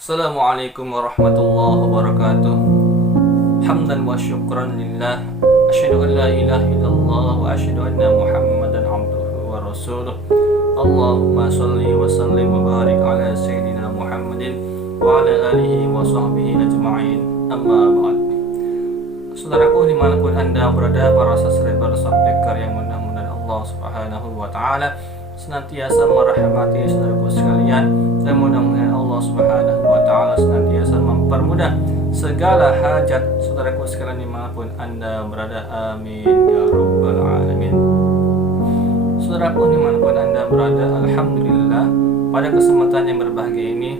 Assalamualaikum warahmatullahi wabarakatuh. Hamdan wa syukran lillah. Asyhadu an la ilaha illallah wa asyhadu anna Muhammadan abduhu wa rasuluh. Allahumma shalli wa sallim wa barik ala sayyidina Muhammadin wa ala alihi wa sahbihi ajma'in. Amma ba'd. Saudaraku dimanapun anda berada, para subscriber subscriber yang mudah-mudahan Allah subhanahu wa ta'ala senantiasa merahmati saudaraku sekalian, dan mudah-mudahan Allah subhanahu wa ta'ala senantiasa mempermudah segala hajat saudaraku sekalian dimanapun anda berada. Amin ya rabbal alamin. Saudaraku dimanapun anda berada, alhamdulillah pada kesempatan yang berbahagia ini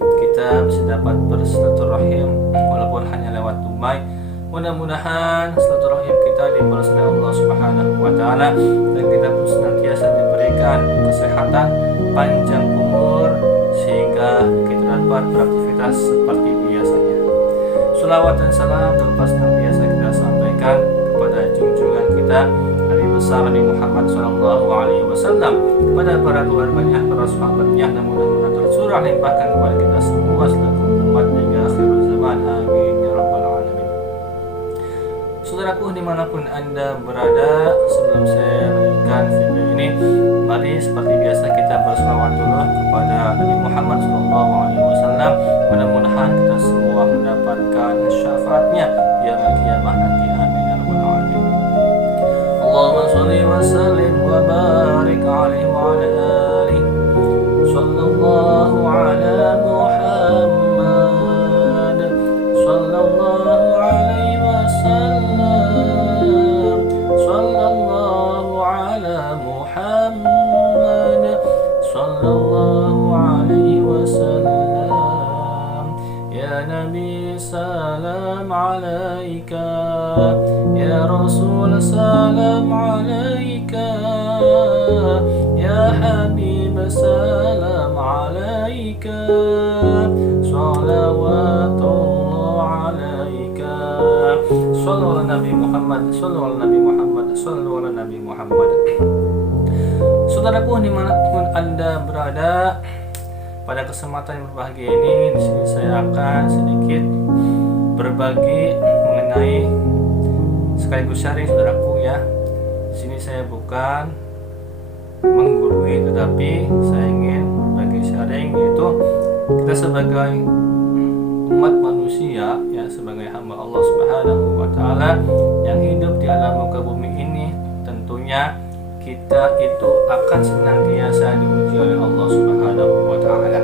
kita bisa dapat bersilaturahim walaupun hanya lewat tumai. Mudah-mudahan silaturahim kita dibalas oleh Allah Subhanahu wa taala dan kita pun senantiasa diberikan kesehatan, panjang umur sehingga kita dapat beraktivitas seperti biasanya. Shalawat dan salam terlepas senantiasa kita sampaikan kepada junjungan kita Nabi besar Nabi Muhammad sallallahu alaihi wasallam, kepada para keluarganya, para sahabatnya, dan mudah-mudahan tercurah limpahkan kepada kita semua selaku umat hingga akhir zaman. Amin ya rabbal alamin. Saudaraku dimanapun anda berada, sebelum saya melanjutkan video ini, mari seperti biasa kita berselawat dulu kepada Nabi Muhammad SAW. Mudah-mudahan kita semua mendapatkan syafaatnya di yaumil qiyamah nanti. Amin ya rabbal alamin. Allahumma shalli wa sallim wa barik alaihi wa ala alihi sallallahu ala Muhammad sallallahu alaihi wasallam. Ya Nabi salam alaika, ya Rasul salam alaika, ya Habib salam alaika, salawatullah alaika. Sallu ala Nabi Muhammad, sallu ala Nabi Muhammad, sallu ala Nabi Muhammad. Saudaraku dimanapun anda berada, pada kesempatan yang berbahagia ini, di sini saya akan sedikit berbagi mengenai sekaligus sharing saudaraku ya. Di sini saya bukan menggurui, tetapi saya ingin berbagi sharing, yaitu kita sebagai umat manusia ya, sebagai hamba Allah Subhanahu wa taala yang hidup di alam muka bumi ini, tentunya kita itu akan senantiasa diuji oleh Allah Subhanahu wa taala.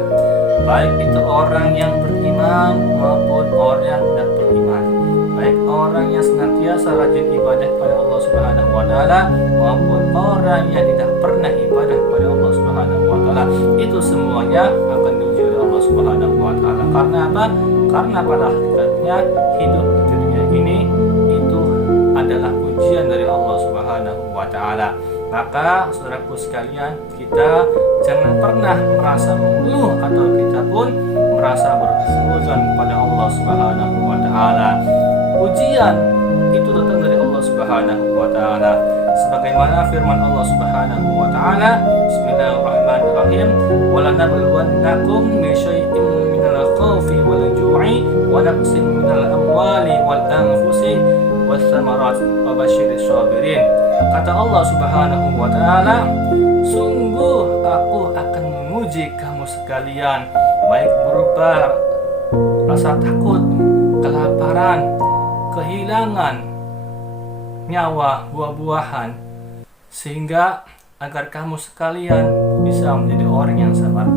Baik itu orang yang beriman maupun orang yang tidak beriman. Baik orang yang senantiasa rajin ibadah kepada Allah Subhanahu wa taala maupun orang yang tidak pernah ibadah kepada Allah Subhanahu wa taala. Itu semuanya akan diuji oleh Allah Subhanahu wa taala. Karena apa? Karena pada hakikatnya hidup di dunia ini itu adalah ujian dari Allah Subhanahu wa taala. Maka saudaraku sekalian, kita jangan pernah merasa mengeluh atau kita pun merasa berhuzon kepada Allah Subhanahu wa taala. Ujian itu datang dari Allah Subhanahu wa taala. Sebagaimana firman Allah Subhanahu wa taala, Bismillahirrahmanirrahim, "Wa lanabluwannakum bi syai'in minal khawfi wal ju'i wa naqsin minal amwali wal anfusi was samarat wa basyirish sabirin." Kata Allah Subhanahu wa taala, sungguh aku akan menguji kamu sekalian, baik berupa rasa takut, kelaparan, kehilangan nyawa, buah-buahan, sehingga agar kamu sekalian bisa menjadi orang yang sabar.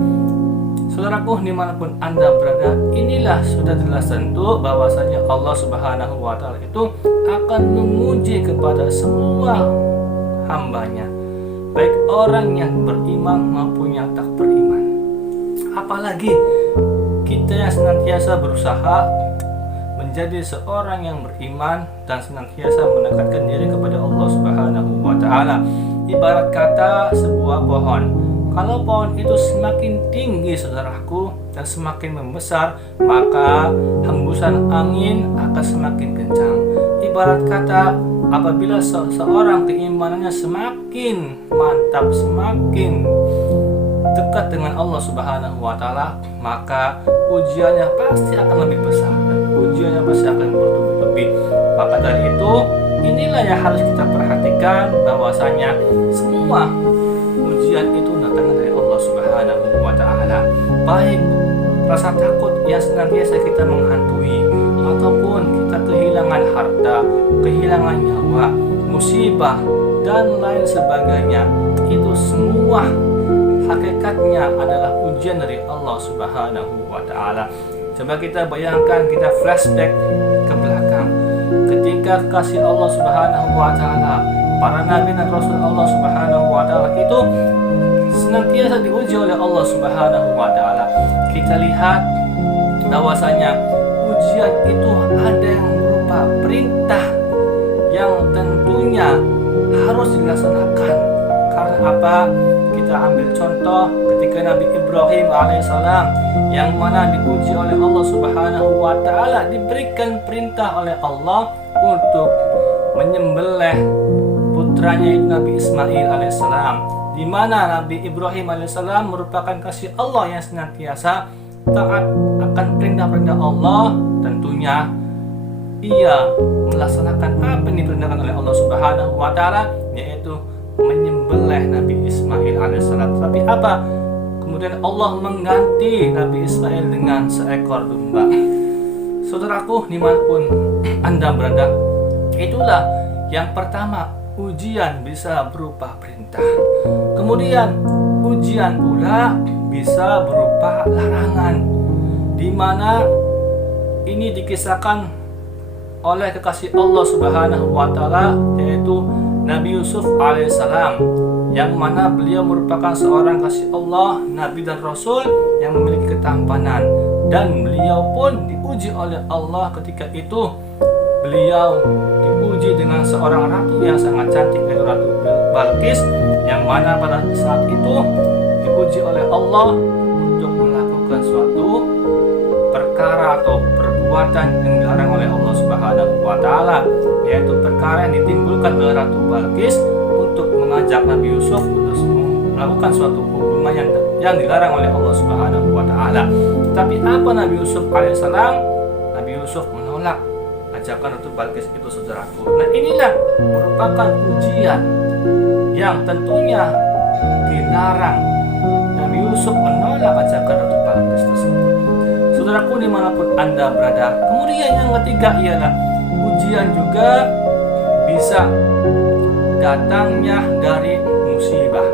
Saudaraku dimanapun anda berada, inilah sudah jelas tentu bahwasanya Allah Subhanahu wa ta'ala itu akan menguji kepada semua hambanya, baik orang yang beriman maupun yang tak beriman. Apalagi kita yang senantiasa berusaha menjadi seorang yang beriman dan senantiasa mendekatkan diri kepada Allah Subhanahu wa ta'ala. Ibarat kata sebuah pohon, kalau pohon itu semakin tinggi saudaraku dan semakin membesar, maka hembusan angin akan semakin kencang. Ibarat kata apabila seseorang keimanannya semakin mantap, semakin dekat dengan Allah Subhanahu wa taala, maka ujiannya pasti akan lebih besar dan ujiannya pasti akan bertubi-tubi. Maka dari itu, inilah yang harus kita perhatikan, bahwasanya semua ujian itu datang dari Allah Subhanahu wa taala. Baik rasa takut yang senantiasa kita menghantui, ataupun kita kehilangan harta, kehilangan nyawa, musibah dan lain sebagainya, itu semua hakikatnya adalah ujian dari Allah Subhanahu wa taala. Coba kita bayangkan, kita flashback ke belakang. Ketika kasih Allah Subhanahu wa taala, para nabi dan rasul Allah Subhanahu wa taala itu senantiasa diuji oleh Allah Subhanahu wa taala. Kita lihat bahwasanya ujian itu ada yang berupa perintah yang tentunya harus dilaksanakan. Karena apa? Kita ambil contoh ketika Nabi Ibrahim alaihissalam, yang mana diuji oleh Allah Subhanahu wa taala, diberikan perintah oleh Allah untuk menyembelih putranya Nabi Ismail alaihissalam, di mana Nabi Ibrahim alaihissalam merupakan kasih Allah yang senantiasa taat akan perintah-perintah Allah. Tentunya ia melaksanakan apa yang diperintahkan oleh Allah Subhanahu wa taala, yaitu menyembelih Nabi Ismail alaihissalam. Tapi apa? Kemudian Allah mengganti Nabi Ismail dengan seekor domba. Saudaraku, dimanapun Anda berada, itulah yang pertama, ujian bisa berupa perintah. Kemudian ujian pula bisa berupa larangan, di mana ini dikisahkan oleh kekasih Allah Subhanahu wa taala, yaitu Nabi Yusuf alaihissalam, yang mana beliau merupakan seorang kasih Allah, nabi dan rasul yang memiliki ketampanan, dan beliau pun diuji oleh Allah. Ketika itu beliau diuji dengan seorang ratu yang sangat cantik, yaitu Ratu Balqis, yang mana pada saat itu diuji oleh Allah untuk melakukan suatu perkara atau perbuatan yang dilarang oleh Allah Subhanahu wa taala, yaitu perkara yang ditimbulkan oleh Ratu Balqis untuk mengajak Nabi Yusuf untuk melakukan suatu hubungan yang dilarang oleh Allah Subhanahu wa taala. Tapi apa Nabi Yusuf alaihissalam? Nabi Yusuf menolak ajakan Ratu Balqis itu, saudaraku. Nah, inilah merupakan ujian yang tentunya dilarang. Nabi Yusuf menolak ajakan Ratu Balqis tersebut. Saudaraku, dimanapun Anda berada. Kemudian yang ketiga ialah ujian juga bisa datangnya dari musibah,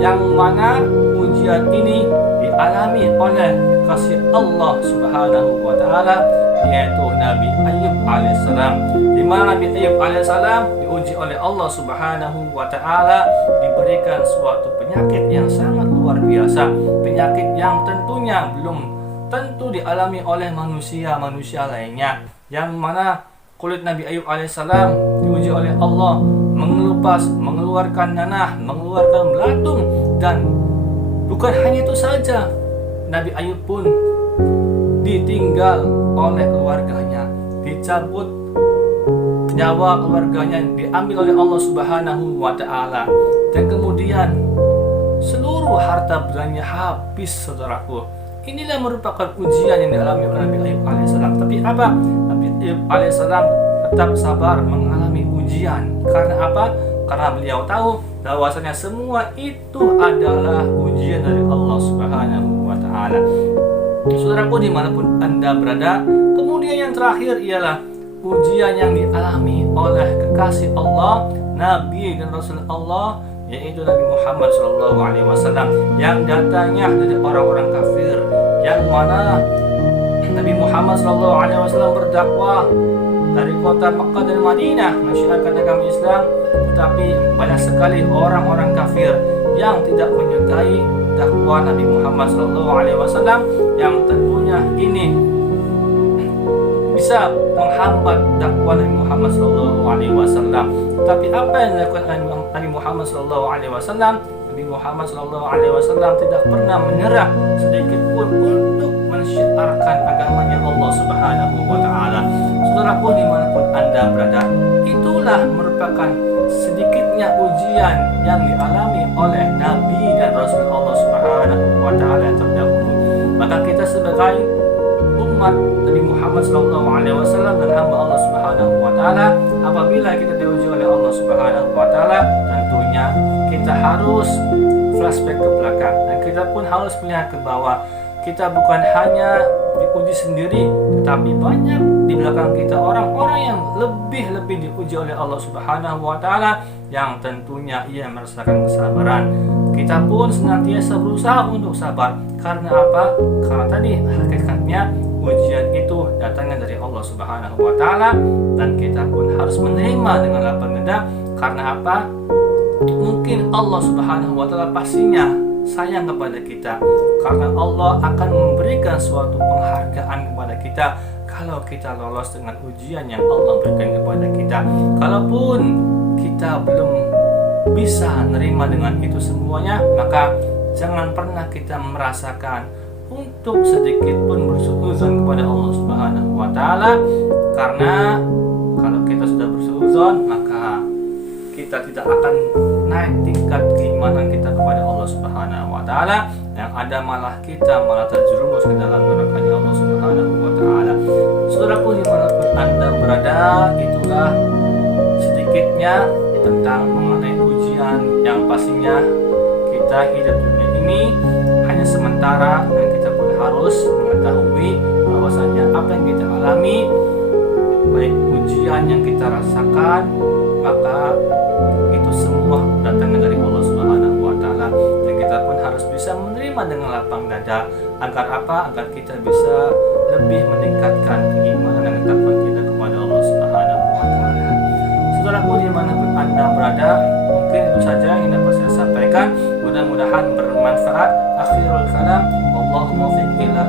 yang mana ujian ini dialami oleh kasih Allah Subhanahu wa taala, yaitu Nabi Ayub alaihissalam, di mana Nabi Ayub alaihissalam diuji oleh Allah Subhanahu wa taala, diberikan suatu penyakit yang sangat luar biasa, penyakit yang tentunya belum tentu dialami oleh manusia lainnya, yang mana kulit Nabi Ayub alaihissalam diuji oleh Allah, mengeluarkan nanah, mengeluarkan belatung, dan bukan hanya itu saja, Nabi Ayub pun ditinggal oleh keluarganya, dicabut nyawa keluarganya, diambil oleh Allah Subhanahu wa taala, dan kemudian seluruh harta bendanya habis, saudaraku. Inilah merupakan ujian yang dialami oleh Nabi Ayub alaihissalam. Tapi apa? Nabi Ayub alaihissalam tetap sabar mengalami ujian. Karena apa? Karena beliau tahu bahwasanya semua itu adalah ujian dari Allah Subhanahu wa taala. Saudaraku, dimanapun Anda berada. Kemudian yang terakhir ialah ujian yang dialami oleh kekasih Allah, Nabi dan Rasul Allah, yaitu Nabi Muhammad SAW, yang datangnya dari orang-orang kafir, yang mana Nabi Muhammad SAW berdakwah dari kota Makkah dan Madinah mensyiarkan agama Islam, tetapi banyak sekali orang-orang kafir yang tidak menyukai dakwah Nabi Muhammad SAW, yang tentunya ini bisa menghambat dakwah Nabi Muhammad SAW. Tapi apa yang dilakukan Nabi Muhammad SAW? Nabi Muhammad SAW tidak pernah menyerah sedikit pun untuk mensyiarkan agamanya Allah Subhanahu wa taala. Saudaraku, dimanapun Anda berada, itulah merupakan sedikitnya banyak ujian yang dialami oleh Nabi dan Rasul Allah Subhanahu wa Ta'ala yang terdahulu, maka kita sebagai umat Nabi Muhammad SAW dan hamba Allah Subhanahu wa Ta'ala, apabila kita diuji oleh Allah Subhanahu wa Ta'ala, tentunya kita harus flashback ke belakang dan kita pun harus melihat ke bawah. Kita bukan hanya diuji sendiri, tetapi banyak di belakang kita orang-orang yang lebih diuji oleh Allah Subhanahu wa Ta'ala, yang tentunya ia merasakan kesabaran. Kita pun senantiasa berusaha untuk sabar. Karena apa? Karena tadi hakikatnya ujian itu datangnya dari Allah Subhanahu wa Ta'ala, dan kita pun harus menerima dengan lapang dada. Karena apa? Mungkin Allah Subhanahu wa Ta'ala pastinya sayang kepada kita, karena Allah akan memberikan suatu penghargaan kepada kita kalau kita lolos dengan ujian yang Allah berikan kepada kita. Kalaupun kita belum bisa nerima dengan itu semuanya, maka jangan pernah kita merasakan untuk sedikit pun bersuudzon kepada Allah Subhanahu wa Ta'ala, karena kalau kita sudah bersuudzon, maka kita tidak akan naik tingkat keimanan kita kepada Allah Subhanahu wa Ta'ala, yang ada malah kita terjerumus ke dalam neraka Allah Subhanahu wa Ta'ala. Saudaraku dimanapun Anda berada, itulah sedikitnya tentang mengenai ujian yang pastinya kita hidup dunia ini hanya sementara, dan kita pun harus mengetahui bahwasanya apa yang kita alami, baik ujian yang kita rasakan, maka itu semua datangnya dari Allah Subhanahu wa Ta'ala, dan kita pun harus bisa menerima dengan lapang dada. Agar apa? Agar kita bisa lebih meningkatkan keimanan dan ketakwaan kita kepada Allah Subhanahu wa Ta'ala. Saudaraku dimanapun Anda berada, mungkin itu saja yang dapat saya sampaikan. Mudah-mudahan bermanfaat. Akhirul kalam, Allahumma fiqh ila